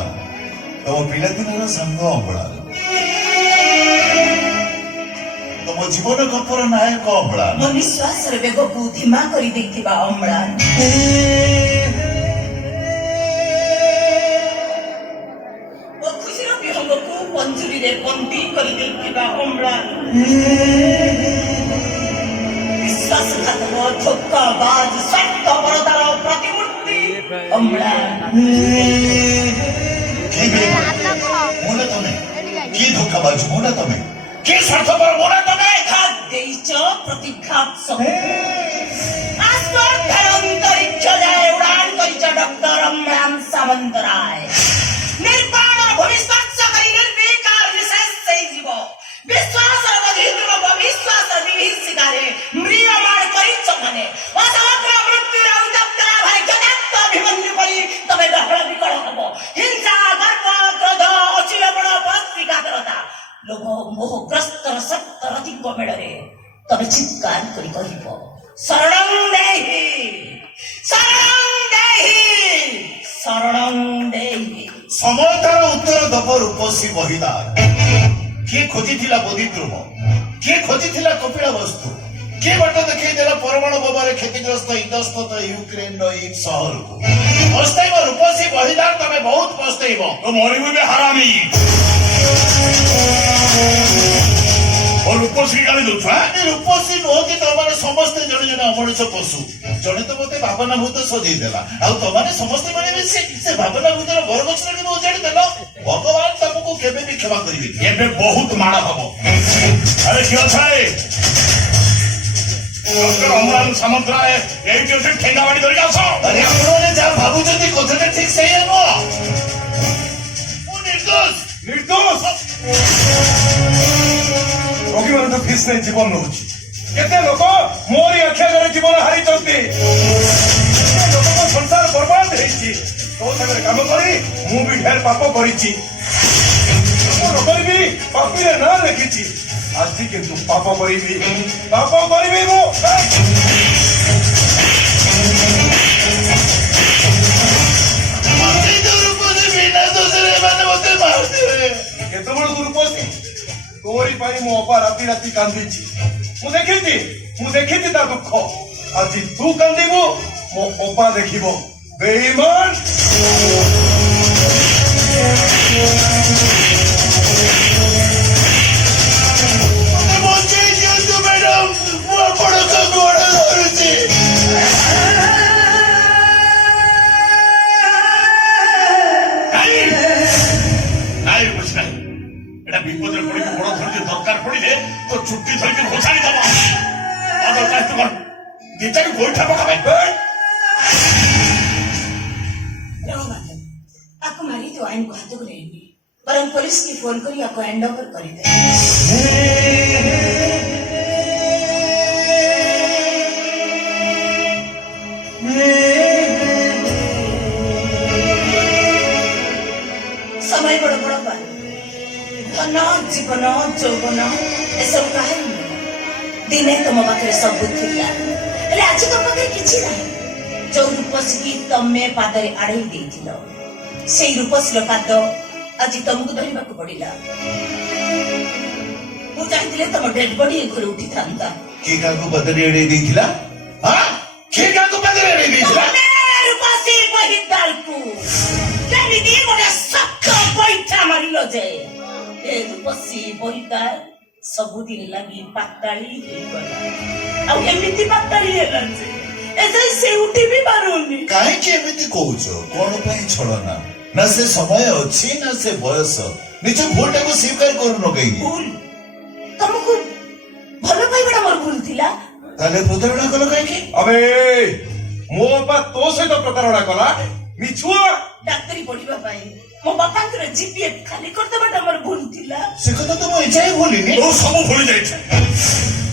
ତମ ପିଲାଦିନର ସାଙ୍ଗ ଅମଳା, ତମ ଜୀବନ ଗପର ନାୟକ ଅମଳା। ମୋ ନିଶ୍ୱାସର ବେଗକୁ ଧିମା କରିଦେଇଥିବା ଅମ୍ଳାନ। ମୋ ଖୁସିର ବିହଙ୍ଗକୁ ପଞ୍ଜୁରୀରେ ବନ୍ଦୀ କରିଦେଇଥିବା ଅମ୍ଳାନ। ବିଶ୍ୱାସଘାତକ ଧୋକାବାଜ ସ୍ୱାର୍ଥପରତାର ପ୍ରତିମୂର୍ତ୍ତି ଅମ୍ଳାନ। মোনা তুমি কি ধোকাবাজ? মোনা তুমি কি স্বার্থপর? মোনা তুমি ঘাত ଦେଇଛ ପ୍ରତିଘାତ ସହ। ଆସ୍ପର୍ଦ୍ଧାର ଅନ୍ତରିକ୍ଷ ଯାଏ ଉଡ଼ାଣ କରିଛ ଡକ୍ଟର ଅମ୍ଳାନ ସାମନ୍ତରାୟ। ନିର୍ବାଣ ଭବିଷ୍ୟତ କରି ନିର୍ବିକାର ବିଶେଷ ହେଇଯିବ। ବିଶ୍ୱାସର ବଧିଦ୍ରୁମ ବିଶ୍ୱାସ ବିଭୀଷିକାରେ ମ୍ରିୟମାଣ କରିଛ ମାନେ ଅସମଗ୍ର ମୃତ୍ୟୁର ଉତ୍ତପ୍ତରା ଭାଇ ଯଥାର୍ଥ ଅଭିମନ୍ୟୁ ପରି ତମେ ଡହଳ ବିକଳ ହବ। ହିଂସା, ଗର୍ବ, କ୍ରୋଧ, ଅଚିଲବଣ, ପରସ୍ତ୍ରୀକାତରତା, ଲୋଭ ମୋହଗ୍ରସ୍ତର ସପ୍ତ ରତିଙ୍କ ମେଳରେ ତମେ ଚିତ୍କାର କରି କହିବ ଶରଣଂ ଦେହି, ଶରଣଂ ଦେହି, ଶରଣଂ ଦେହି। ସମୟ ତାର ଉତ୍ତର ଦବ ରୂପସୀ ବହିଦାର। କିଏ ଖୋଜିଥିଲା ବୋଧିଦ୍ରୁମ? କିଏ ଖୋଜିଥିଲା କପିଳ ବସ୍ତୁ? କିଏ ବାଟ ଦେଖେଇ ଦେଲା ପରମାଣୁ ବୋମାରେ କ୍ଷତିଗ୍ରସ୍ତ ଇତସ୍ତତ ୟୁକ୍ରେନର ଏଇ ସହରକୁ? ପସ୍ତେଇବ ରୂପସୀ ବହିଦାର, ତମେ ବହୁତ ପସ୍ତେଇବ। তো মরিবি বে হারামি। ও রূপশ্রী গালি দଉଛୁ হ্যাঁ? ରୂପସୀ ନୁହଁ କି ତମମାନେ ସମସ୍ତେ ଜଣେ ଜଣେ ଅମଣିଷ ପଶୁ। ଜଣେ ତ ମତେ ଭାବନା ଭୂତ ସଜେଇ ଦେଲା, ଆଉ ତମମାନେ ସମସ୍ତେ ମାନେ ମିଶି ସେ ଭାବନା ଭୂତର ବରଗଛରେ କିନ୍ତୁ ଉଜାଡି ଦେଲ। ଭଗବାନ ତମକୁ କେବେ ବି କ୍ଷମା କରିବେ। ଏବେ ବହୁତ ମାଡ଼ ହବ। আরে কি আছে? ডক্টর অমরান সামন্তরায় এইটি হচ্ছে ঠেঙ্গা বাড়ি ধরিକି আস। ଆରେ ଆପଣମାନେ ଯାହା ଭାବୁଛନ୍ତି କଥାଟା ଠିକ ସେଇଆ ନୁହଁ। ମୁଁ ନିର୍ଦ୍ଦୋଷ। ନିର୍ଦ୍ଦୋଷ ରୋଗୀମାନେ ତ ଫିସ୍ ନେଇ ଜୀବନ ନେଉଛି। କେତେ ଲୋକ ମୋରି ଆଖି ଆଗରେ ଜୀବନ ହାରିଛନ୍ତି। କେତେ ଲୋକଙ୍କ ସଂସାର ବର୍ବାଦ ହେଇଛି। ତୋ ସାଙ୍ଗରେ କାମ କରି ମୁଁ ବି ଢେର ପାପ କରିଛି। କରିବି ପାପିରେ ନାଁ ଲେଖିଛି। ଆଜି କିନ୍ତୁ ପାପ କରିବି ମୁଁ। ବିନା ଦୋଷରେ ଏମାନେ ମତେ ମାରିଦେବେ। କେତେବେଳକୁ ରୂପସୀ ତୁ तोरी पाई मो अपा राति राति कांदी मु देखी ता दुख आज तू कांदीबू मो अपा देखिबो बेईमान ବଞ୍ଚେଇ ଦିଅନ୍ତୁ ମ୍ୟାଡାମ ମୁଁ ଆପଣଙ୍କ ଗୋଡ଼ ଧରୁଛି এটা বিপদের পড়িকে বড় ধৈর্য দরকার পড়িলে তো ছুটি ধরিকে ঘোষানি দেব অদরকার তোমার দিতাকে বৈঠা পকাবে रहो माधव आपको मारी तो आइन को हाथों को रहेंगे पर हम पुलिस की फोन करी आपको हैंड ओवर कर दे समय बड़ बड़ पार धन जीवन यौवन एसब कहे दिने तुम पाखे सब थिला हेले आज तुम पाखे किछि नाही जो रूपसी तमे पादरे आड़े देथिलो सेई रूपसीर पाद आज तुमको धरिबाकू पड़िला मु चाहतिले तुम डेड बॉडी घर उठी थांता କିଏ କାହାକୁ ବଦଳି ଏଡେଇ ଦେଇଥିଲା ହଁ କିଏ କାହାକୁ ବଦଳି ଏଡେଇ ଦେଇଥିଲା रूपसी बहिदालकू केमिति मोरे सक्क बैठा मारिलो जे ए रूपसी बहिदाल सबुदिन लागि पाताली हेगला आ एमिति पाताली हेला जे एसे से उठी भी पारुनी କାହିଁକି ଏମିତି କହୁଛ କଣ ପାଇଁ ଛଳନା ନା ସେ ସମୟ ଅଛି ନା ସେ ବୟସ ନିଜ ଭୁଲଟାକୁ ସ୍ୱୀକାର କରୁନ କାହିଁକି भूल तुमको भलो पाइबड़ा मोर भूल थिला ତାହେଲେ ପ୍ରତାରଣା କଲ କାହିଁକି अबे मो अपा तो सहित प्रतारणा कला मिछुआ डाक्टरी पढ़िबा पाई मो बापांकर जीपीएफ खाली कर देबाटा मोर भूल थिला ସେ କଥା ତ ମୁଁ ଏଯାଏଁ ଭୁଲିନି ତୁ ସବୁ ଭୁଲି ଯାଇଛୁ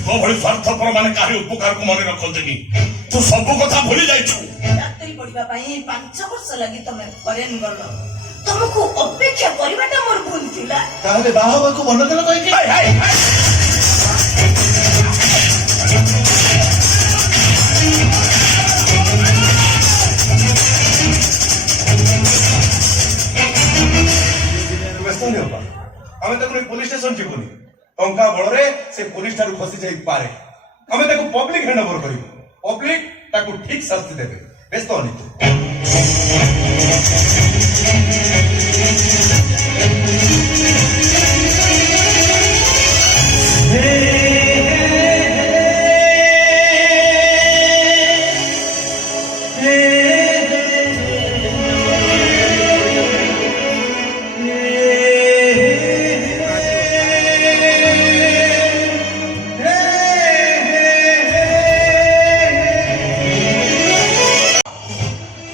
ତୋ ଭଳି ସ୍ୱାର୍ଥପର ମାନେ କାହାରି ଉପକାରକୁ ମନେ ରଖନ୍ତିନି ତୁ ସବୁ କଥା ଭୁଲି ଯାଇଛୁ डाक्टरी पढ़िबा पाई 5 वर्ष लागि तमे फरेन गलो तुमको अपेक्षा करबाटा मोर भूल थिला ତାହେଲେ ବାହା ହେବାକୁ ମନ କଲ କାହିଁକି ହାय ହାय ହାୟ व्यस्त नहीं होगा हमें तक पुलिस स्टेशन जीवनी टंका बड़े से पुलिस ठारू खसी जाई पारे हमें ताको पब्लिक हैंड ओवर करिवो पब्लिक ताको ठीक शास्ति देबे व्यस्त होनी तू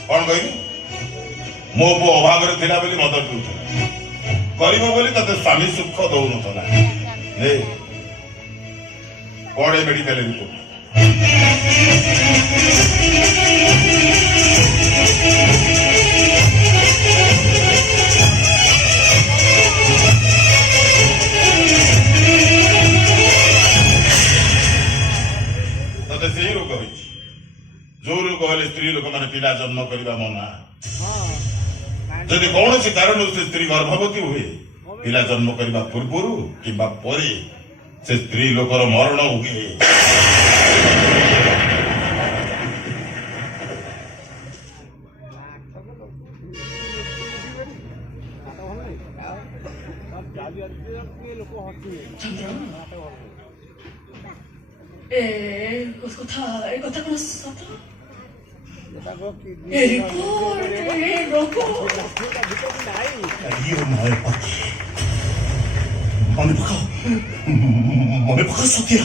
କଣ କହିବି ମୋ ପୁଅ ଅଭାବରେ ଥିଲା ବୋଲି ମଦ ପିଉଥିଲା କରିବ ବୋଲି ତତେ ସ୍ୱାମୀ ସୁଖ ଦଉନଥିଲା ନେ କଣ ଏ ମେଡିକାଲ ରିପୋର୍ଟ ତତେ ସେଇ ରୋଗ ହେଇଛି ଯୋଉ ରୋଗ ହେଲେ ସ୍ତ୍ରୀ ଲୋକମାନେ ପିଲା ଜନ୍ମ କରିବା ମନା ଯଦି କୌଣସି କାରଣରୁ ସେ ସ୍ତ୍ରୀ ଗର୍ଭବତୀ ହୁଏ ପିଲା ଜନ୍ମ କରିବା ପୂର୍ବରୁ କିମ୍ବା ପରେ ସେ ସ୍ତ୍ରୀ ଲୋକର ମରଣ ହୁଏ ए কথা কোন সত এ রিপোর্ট এ রোকো ଇଏ ମାଏ ପାଖି ମନେ ପକାଅ ସତ୍ୟା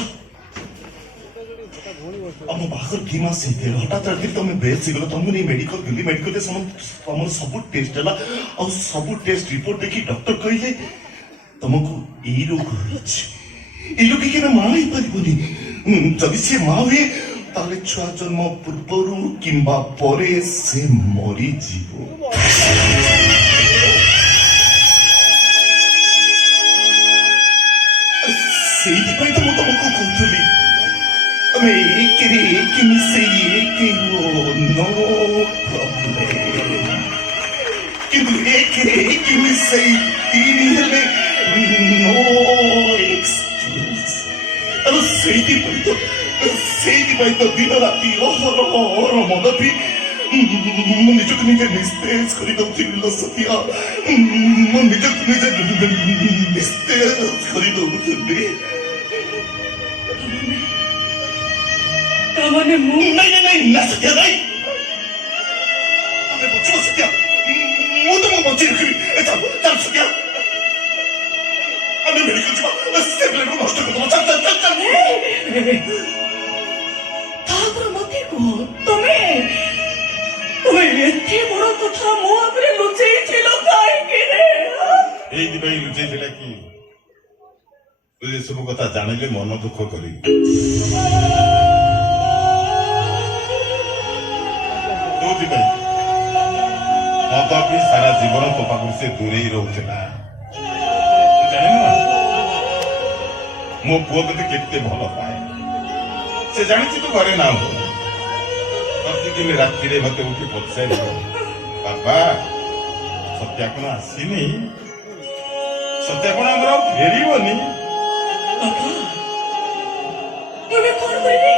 ଆମ ବାହାଘର 2 ମାସ ହେଇଥିଲେ ହଠାତ୍ ରାତିରେ ତମେ ବେଶ ହେଇଗଲ ତମକୁ ନେଇ ମେଡିକାଲ ଗଲି ମେଡିକାଲରେ ତମର ସବୁ ଟେଷ୍ଟ ହେଲା ଆଉ ସବୁ ଟେଷ୍ଟ ରିପୋର୍ଟ ଦେଖି ଡକ୍ଟର କହିଲେ ତମକୁ ଏଇ ରୋଗ ହେଇଛି ଏଇ ରୋଗୀ କେବେ ମା ହେଇପାରିବନି ଯଦି ସେ ମା ହୁଏ ତାହେଲେ ଛୁଆ ଜନ୍ମ ପୂର୍ବରୁ କିମ୍ବା ପରେ ସେ ମରିଯିବ ସେଇଥିପାଇଁ ତ ମୁଁ ତମକୁ କହୁଥିଲି ତମେ ଏକରେ ଏକ ମିଶେଇ ଏକ ନୋ ପ୍ରୋବ୍ଲେମ କିନ୍ତୁ ଏକରେ ଏକ ମିଶେଇ 3 ହେଲେ ନୋ ସେଇଥିପାଇଁ ତ ଦିନ ରାତି ଅହରହ ମନ ପିଇ ମୁଁ ନିଜକୁ ନିଜେ ନିସ୍ତେଜ କରିଦଉଥିଲି ଲୋ ସତ୍ୟ। ମୁଁ ନିଜକୁ ନିଜେ ନିସ୍ତେଜ କରିଦଉଥିଲି। ତାମାନେ ମୁଁ ନାଇଁ ନା ସତ୍ୟ ନାଇଁ, ଆମେ ବଞ୍ଚିବ ସତ୍ୟ। ମୁଁ ତମକୁ ବଞ୍ଚେଇ ରଖିବି। ଚାଲ ଚାଲ ସତ୍ୟ, ଆମେ ମେଡିକାଲ ଯିବା। ସେ ପିଲାକୁ ନଷ୍ଟ କରିଦବା। ଚାଲ ଚାଲ ଚାଲ ଚାଲ। ତାପରେ ମତେ କୁହ, ତମେ ଏତେ ବଡ କଥା ମୋ ଆଗରେ ଲୁଚେଇଥିଲ କାହିଁକି ରେ? ଏଇଥିପାଇଁ ଲୁଚେଇଥିଲା କି ତୁ ଏସବୁ କଥା ଜାଣିଲେ ମନ ଦୁଃଖ କରିବି। ଯୋଉଥିପାଇଁ ମଦ ବି ସାରା ଜୀବନ ତୋ ପାଖରୁ ସେ ଦୂରେଇ ରହୁଥିଲା। ଜାଣିନ ମୋ ପୁଅ ତତେ କେତେ ଭଲ ପାଏ। ସେ ଜାଣିଛି ତୁ ଘରେ ନାହୁଁ। ପ୍ରତିଦିନ ରାତିରେ ମତେ ଉଠି ପଚାରିବ, ବାପା ସତ୍ୟା କଣ ଆସିନି? ସତ୍ୟା କଣ ଆମର ଆଉ ଫେରିବନି? ଏବେ କଣ କରିବି?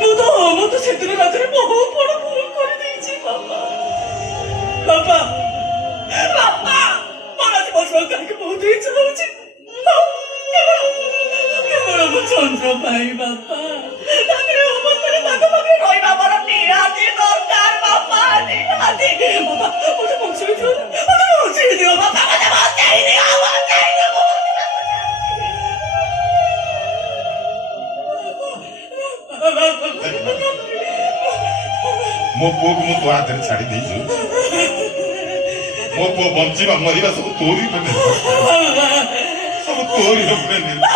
ମୁଁ ତ ସେଦିନ ରାତିରେ ବହୁତ ବଡ ଭୁଲ କରିଦେଇଛି ବାପା। ବାପା ବାପା ମୋର ଆଜି ବସିବାକୁ କାହିଁକି ବହୁତ ଇଚ୍ଛା ହଉଛି। କେବଳ ମୋ ଚନ୍ଦ୍ର ଭାଇ ବାପା। ତାଙ୍କର ଅବସ୍ଥାରେ ତାଙ୍କ ପାଖରେ ରହିବା ମୋର ନିହାତି ଦରକାର ବାପା, ନିହାତି। ବାପା ମୋତେ ବଞ୍ଚେଇ ଦିଅ, ମୋତେ ବଞ୍ଚେଇ ଦିଅ ବାପା, ମୋତେ ବଞ୍ଚେଇ ଦିଅ, ବଞ୍ଚେଇ ଦିଅ। ମୋ ପୁଅକୁ ମୁଁ ତୋ ହାତରେ ଛାଡି ଦେଇଛୁ। ମୋ ପୁଅ ବଞ୍ଚିବା ମରିବା ସବୁ ତୋରି ଉପରେ ନିର୍ଭର କରେ। ସବୁ ତୋରି ଉପରେ ନିର୍ଭର।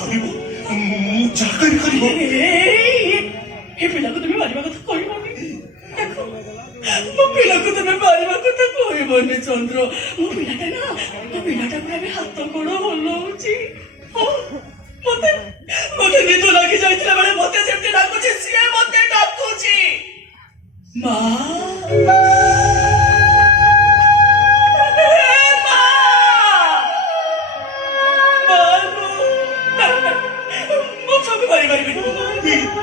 କରିବୁ ମୁଁ ଚାକିରି କରିବ। ଏ ପିଲାକୁ ତୁମେ ମାରିବା କଥା କହିବନି। ମୋ ପିଲାକୁ ତୁମେ ମାରିବା କଥା କହିବନି ଚନ୍ଦ୍ର। ମୋ ପିଲାଟା ପୁରା ବି ହାତ ଗୋଡ ହଲଉଛି। ମତେ ନିଦ ଲାଗି ଯାଇଥିଲା ବେଳେ ମତେ ଯେମିତି ଡାକୁଛି, ସିଏ ମତେ ଡାକୁଛି ମା।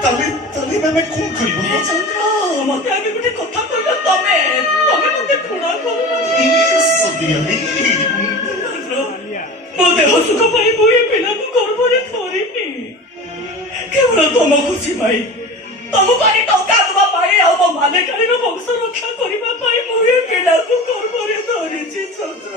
ତାହେଲେ ଆମେ କଣ କରିବୁ? ଚନ୍ଦ୍ର ମତେ ଆଗେ ଗୋଟେ କଥା କହିଲ, ତମେ ମତେ ଘୃଣା କରୁନ? ମୋ ଦେହ ସୁଖ ପାଇଁ ମୁଁ ଏ ପିଲାକୁ ଗର୍ଭରେ ଧରିନି। କେବଳ ତମ ଖୁସି ପାଇଁ, ତମକୁ ଆଣି ଟଙ୍କା ଦେବା ପାଇଁ ଆଉ ମୋ ମାଲିକାଣୀର ବଂଶ ରକ୍ଷା କରିବା ପାଇଁ ମୁଁ ଏ ପିଲାକୁ ଗର୍ଭରେ ଧରିଛି ଚନ୍ଦ୍ର।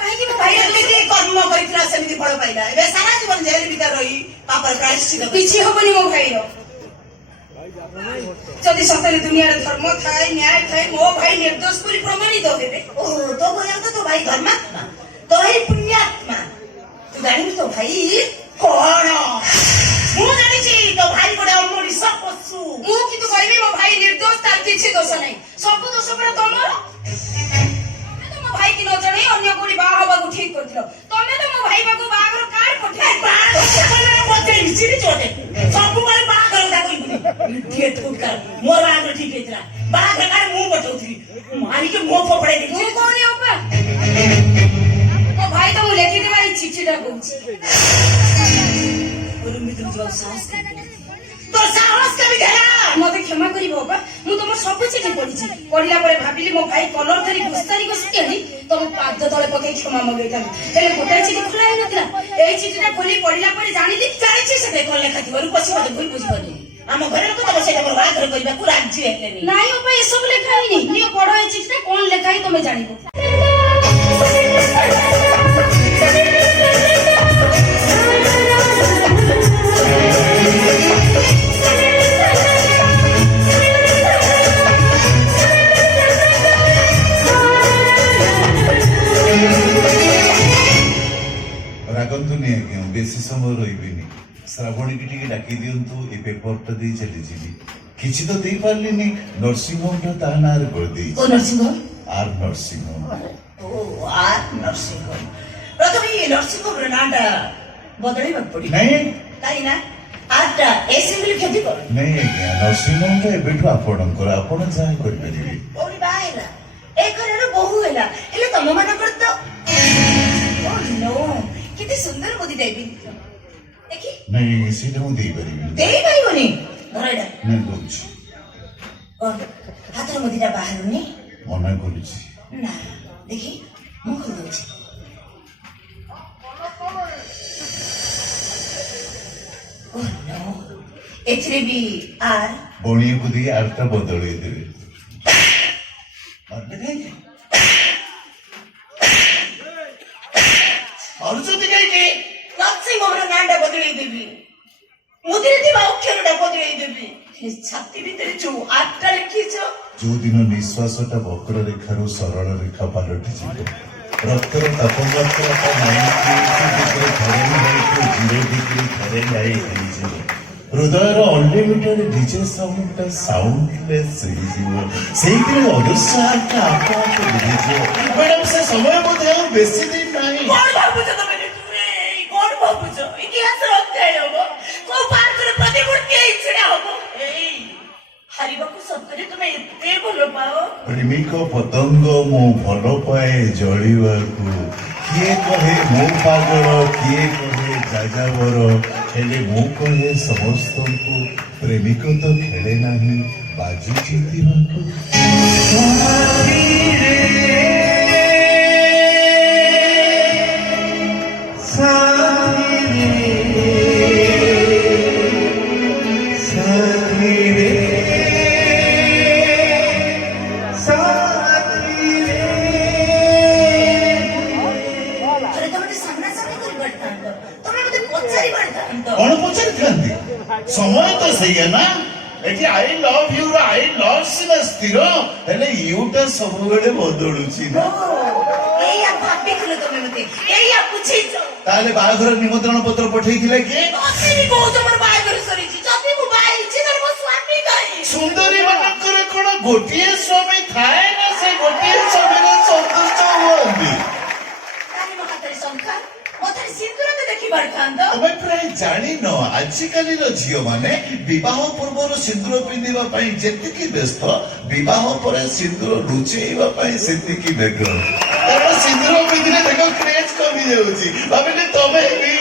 କାହିଁକି ମୋ ଭାଇ ଭାଇର ଯେମିତି କର୍ମ କରିଥିଲା ସେମିତି ଫଳ ପାଇଲା ଏବେ ସାରା ଜୀବନ ଜେଲ ଭିତରେ ରହି ପାପର ପ୍ରାୟଶ୍ଚିତ କରି କିଛି ହବନି ମୋ ଭାଇର। ଯଦି ସତରେ ଦୁନିଆରେ ଧର୍ମ ଥାଏ ନ୍ୟାୟ ଥାଏ ମୋ ଭାଇ ନିର୍ଦ୍ଦୋଷ ବୋଲି ପ୍ରମାଣିତ ହେବେ। ଓ ତୋ କହିବା ତ ତୋ ଭାଇ ଧର୍ମାତ୍ମା ତୋ ଭାଇ ପୁଣ୍ୟାତ୍ମା ତୁ ଜାଣିବୁ ତୋ ଭାଇ କଣ ମୁଁ ଜାଣିଛି ତୋ ଭାଇ ଗୋଟେ ଅମଣିଷ ପଶୁ ମୁଁ କିନ୍ତୁ କହିବି ମୋ ଭାଇ ନିର୍ଦ୍ଦୋଷ ତାର କିଛି ଦୋଷ ନାହିଁ ସବୁ ଦୋଷ ପୁରା ତମର। ତମେ ତ ମୋ ଭାଇକି ନ ଜଣେଇ ଅନ୍ୟ କୋଉଠି ବାହା ହବାକୁ ଠିକ କରିଥିଲ। ତମେ ତ ମୋ ଭାଇ ପାଖକୁ ବାହାଘର କାର୍ଡ ପଠେଇ ସବୁବେଳେ ବାହାଘର କଥା କହିବୁନି ମୋର ବାହାଘର ଠିକ ହେଇଥିଲା ବାହାଘର କାର୍ଡ ମୁଁ ପଠଉଥିଲି ମାରିକି ମୋ ଫୋପଡାଇ ମୁଁ ଦେଇଛି କହୁନି ଅପା ମୋ ଭାଇ ତ ମୁଁ ଲେଖିଦେବା ଏଇ ଚିଠିଟା କହୁଛି। ତୋ ସାହସ କେମିତି ହେଲା ମତେ କ୍ଷମା କରିବ ଅପା ମୁଁ ତମ ସବୁ ଚିଠି ପଢିଛି। ପଢିଲା ପରେ ଭାବିଲି ମୋ ଭାଇ କଲର ଧରି ଘୋଷାରି ଘୋଷିକି ତମ ପାଦ ତଳେ ପକେଇ କ୍ଷମା ମଗେଇଥାନ୍ତି ହେଲେ ଗୋଟାଏ ଚିଠି ଖୋଲା ହେଇନଥିଲା। ଏଇ ଚିଠିଟା ଖୋଲି ପଢିଲା ପରେ ଜାଣିଲି ଜାଣିଛି ସେ କଣ ଲେଖା ଥିବାରୁ ପଶି ମତେ ଭୁଲ ବୁଝିବନି ଆମ ଘରେ ଲୋକ ତମ ସେଇଟା ମୋର ବାହାଘର କରିବାକୁ ରାଜି ହେଲେନି ନାଇଁ ଅପା ଏସବୁ ଲେଖା ହେଇନି। ନିଅ ପଢ ଏଇ ଚିଠିଟା କଣ ଲେଖା ହେଇ ତମେ ଜାଣିବ। ରାଗନ୍ତୁନି ଆଜ୍ଞା ବେଶୀ ସମୟ ରହିବିନି ଶ୍ରାବଣୀ କି ଟିକେ ଡାକି ଦିଅନ୍ତୁ ଏ ପେପରଟା ଦେଇ ଚାଲିଯିବି କିଛି ତ ଦେଇପାରିଲିନି ନର୍ସିଂ ହୋମଟା ତା ନାଁରେ କରିଦେଇଛି ନରସିଂହ ଆର୍ ନର୍ସିଂ ହୋମ ଓ ଆର୍ ନରସିଂହ ପ୍ରଥମେ ଏ ନରସିଂହର ନାଁଟା ବଦଳେଇବାକୁ ପଡିବ ନାଇଁ କାହିଁକି ନା ଆର୍ଟା ଏ ସିଙ୍ଗଲ କ୍ଷତି କର ନାଇଁ ଆଜ୍ଞା ନର୍ସିଂ ହୋମଟା ଏବେଠୁ ଆପଣଙ୍କର ଆପଣ ଯାହା କରିପାରିବେ କୋଉଠି ବାହା ହେଲା ଏ ଘରର ବୋହୂ ହେଲା ହେଲେ ତମ ମାନଙ୍କର ତ ଓ ନୋ କେତେ ସୁନ୍ଦର ମୁଦି ଦେବି ଦେଖି ନାଇଁ ସେଇଟା ମୁଁ ଦେଇପାରିବିନି ଦେଇପାରିବନି ଧର ଏଇଟା ନାଇଁ ଦଉଛି କଣ ହାତର ମୁଦିଟା ବାହାରୁନି ମନା କରୁଛି ନା ଦେଖି ମୁଁ ଖୋଲିଦଉଛି ଓ ନୋ ଏଥିରେ ବି ଆର୍ ବଣିଆକୁ ଦେଇ ଆରଟା ବଦଳେଇ ଦେବେ ମାରିଲେ କାହିଁକି ମାରୁଛନ୍ତି କାହିଁକି? ନରସିଂହର ନାଁଟା ବଦଳେଇ ଦେବି ମୁଦିରେ ଥିବା ଅକ୍ଷରଟା ବଦଳେଇ ଦେବି ଛାତି ଭିତରେ ଯୋଉ ଆର୍ଟା ଲେଖିଛ ଯୋଉଦିନ ନିଶ୍ୱାସଟା ବକ୍ର ରେଖାରୁ ସରଳ ରେଖା ପାଲଟିଯିବ ରକ୍ତର ତାପମାତ୍ରା 0 ଡିଗ୍ରୀ ଫାରେନହାଇଟ୍ ହେଇଯିବ ହୃଦୟର ଅନଲିମିଟେଡ୍ ଡିଜେ ସାଉଣ୍ଡଟା ସାଉଣ୍ଡଲେସ୍ ହେଇଯିବ ସେଇଥିରେ ଅଦୃଶ୍ୟ ହାତଟା ଆପେ ଆପେ ବୁଝିଯିବ ମ୍ୟାଡାମ ସେ ସମୟ ବୋଧେ ଆଉ ବେଶୀ ଦିନ ନାହିଁ କଣ ଭାବୁଛ ତମେ କଣ ଭାବୁଛ ଇତିହାସର ଅଧ୍ୟାୟ ହବ କୋଉ ପାର୍କରେ ପ୍ରତିମୂର୍ତ୍ତି ହେଇ ଛିଡା ହବ ଏଇ ହାରିବାକୁ ସତରେ ତମେ ଏତେ ଭଲ ପାଅ ପ୍ରେମିକ ପତଙ୍ଗ ମୁଁ ଭଲ ପାଏ ଜଳିବାକୁ କିଏ କହେ ମୋ ପାଗଳ କିଏ କହେ ଯାଯାବର ହେଲେ ମୁଁ କହେ ସମସ୍ତଙ୍କୁ ପ୍ରେମିକ ତ ଖେଳେ ନାହିଁ ବାଜୁ ଜିତିବାକୁ ଆରେ ତମେ ସାମ୍ନାସାମ୍ନି କରି ପାରିଥାନ୍ତ ତମେ ମତେ ପଚାରି ପାରିଥାନ୍ତ କଣ ପଚାରିଥାନ୍ତି ସମୟ ତ ସେଇଆ ନା ଏଠି ଆଇ ଲଭ୍ ୟୁ ର ଆଇ ଲଭ୍ ସିନା ସ୍ଥିର ହେଲେ ୟୁଟା ସବୁବେଳେ ବଦଳୁଛି ନା ଏଇଆ ଭାବିଥିଲ ତମେ ମତେ ଏଇଆ ବୁଝେଇଛ ତାହେଲେ ବାହାଘର ନିମନ୍ତ୍ରଣ ପତ୍ର ପଠେଇଥିଲେ କିଏ ମତେ ବି କହୁଛ ମୋର ବାହାଘର ସରିଛି ଯଦି ମୁଁ ବାହା ହେଇଛି ତାହେଲେ ମୋ ସ୍ୱାମୀ କାହିଁ ସୁନ୍ଦରୀ ମାନଙ୍କର କଣ ଗୋଟିଏ ସ୍ୱାମୀ ଥାଏ ନା ସେ ଗୋଟିଏ ସ୍ୱାମୀରେ ସନ୍ତୁଷ୍ଟ ହୁଅନ୍ତି ତାହେଲେ ମୋ ହାତରେ ଶଙ୍ଖା ମୋ ହାତରେ ସିନ୍ଦୁର ତ ଦେଖି ପାରିଥାନ୍ତ ତମେ ପ୍ରାୟ ଜାଣିନ ଆଜିକାଲିର ଝିଅମାନେ ବିବାହ ପୂର୍ବରୁ ସିନ୍ଦୁର ପିନ୍ଧିବା ପାଇଁ ଯେତିକି ବ୍ୟସ୍ତ ବିବାହ ପରେ ସିନ୍ଦୁର ଲୁଚେଇବା ପାଇଁ ସେତିକି ବ୍ୟଗ୍ର କାରଣ ସିନ୍ଦୁର ପିନ୍ଧିଲେ ତାଙ୍କ କ୍ରେଜ୍ କମି ଯାଉଛି ଭାବିଲେ ତମେ ବି